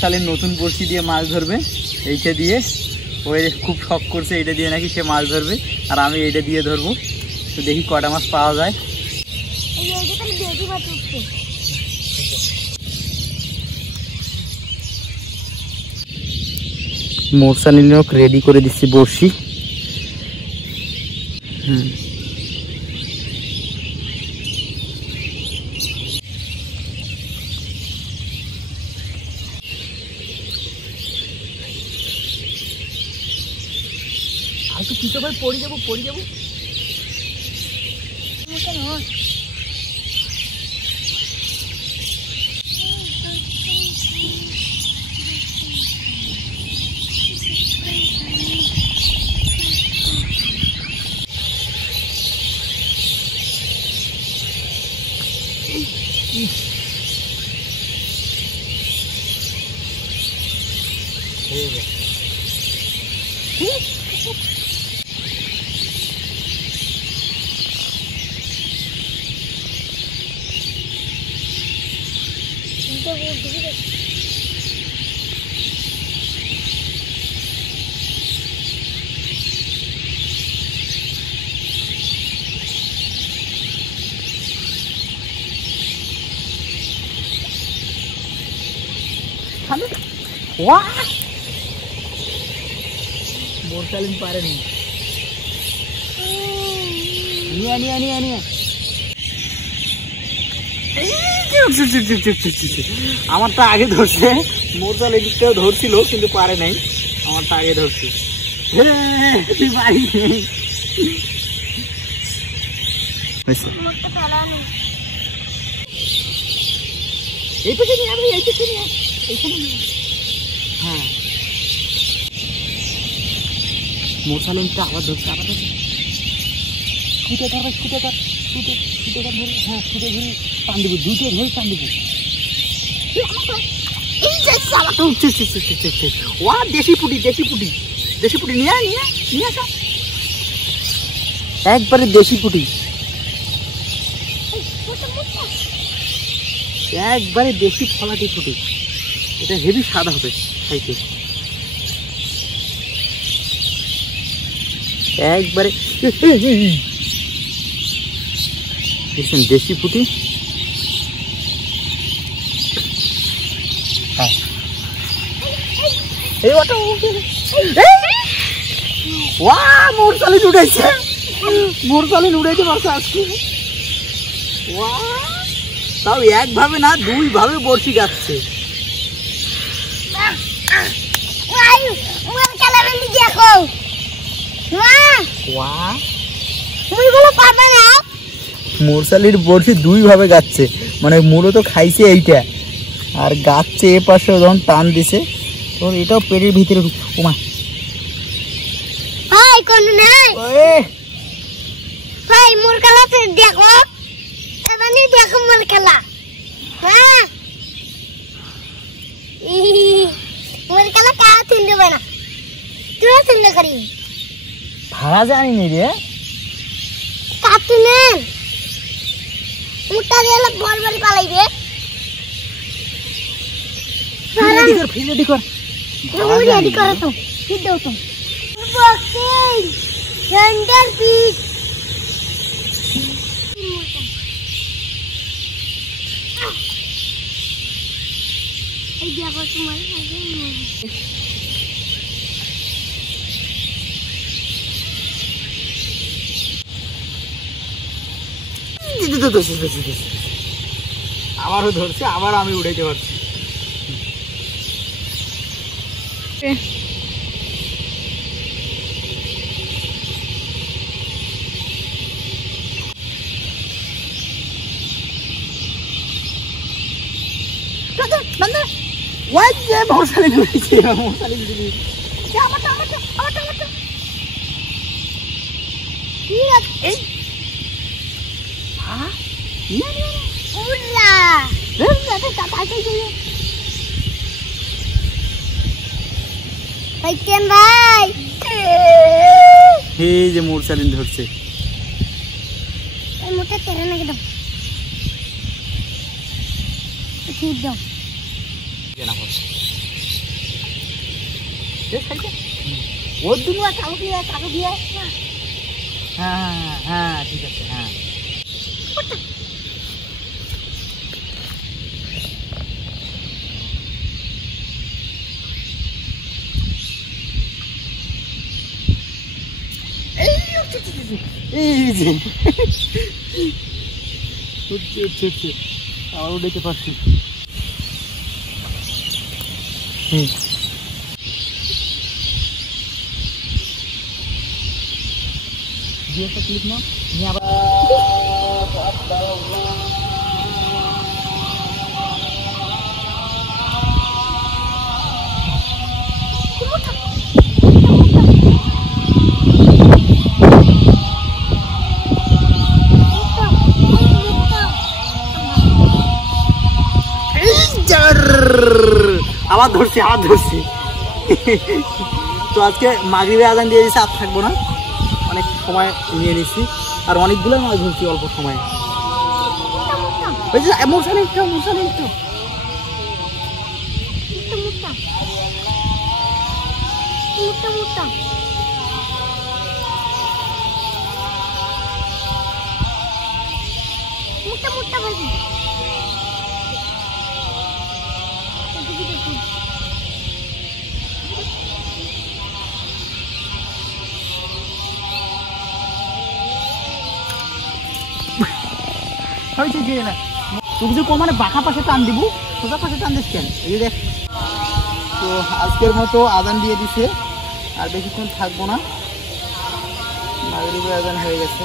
সালের নতুন বড়শি দিয়ে মাছ ধরবে, এইটা দিয়ে ওই খুব শখ করছে, এটা দিয়ে নাকি সে মাছ ধরবে আর আমি এইটা দিয়ে ধরবো। তো দেখি কটা মাছ পাওয়া যায়। মোরসালিনক রেডি করে দিচ্ছি বড়শি। আর তো কিছু ভাই পড়ে যাবো। মোরসালিন পারেনি। আমারটা আগে ধরছে, মোরসালিন দিকটাও ধরছিল কিন্তু পারে নাই, আমারটা আগে ধরছে। হ্যাঁ মোরসালিনটা আবার ধরছে, ছুটে ধর, হ্যাঁ ছুটে ধরে টান দেবো, দুটো ধরে টান দেবো। দেশি পুটি নিয়ে আসা, একবারে দেশি পুটি, একবারে দেশি ফলাটি পুটি। এটা হেভি স্বাদ হবে খাইতে, একবারে দেশি পুটি। মোরসালিন উঠেছে বাসা আজকে। তাও একভাবে না, দুই ভাবে বড়শি গাচ্ছে। মোরসালির বড়শি দুই ভাবে গাচ্ছে, মানে মূলত খাইছে এইটা আর গাচ্ছে এ পাশে যখন টান দিছে তোর এটাও পেটের ভিতরে। ওমা ভাড়া জানি নি রে, আবারও ধরছে, আবার আমি উঠাইতে পারছি। মোরসালিন উঠেছে, মোরসালিন এই যে মোরসালিন ধরছে। ওর দুনিয়া কালো দিয়ে হ্যাঁ হ্যাঁ ঠিক আছে হ্যাঁ এই যে আরো দেখতে পাচ্ছি একটা ক্লিপ নাও নিয়ে আবার আবার ধরছি তো আজকে মাগরিবের আজান দিয়ে দিয়েছি, আর থাকবো না, অনেক সময় নিয়ে নিচ্ছি আর অনেকগুলো মাছ ধরছি অল্প সময়ে। ওই যে মশারি হয়েছে যে না তোকে যে মানে বাঁকা পাশে টান দিব, সোজা পাশে টান দিস কেন? এই দেখ। তো আজকের মতো আজান দিয়ে দিছে, আর বেশিক্ষণ থাকবো না, মাগরিবের আজান হয়ে গেছে।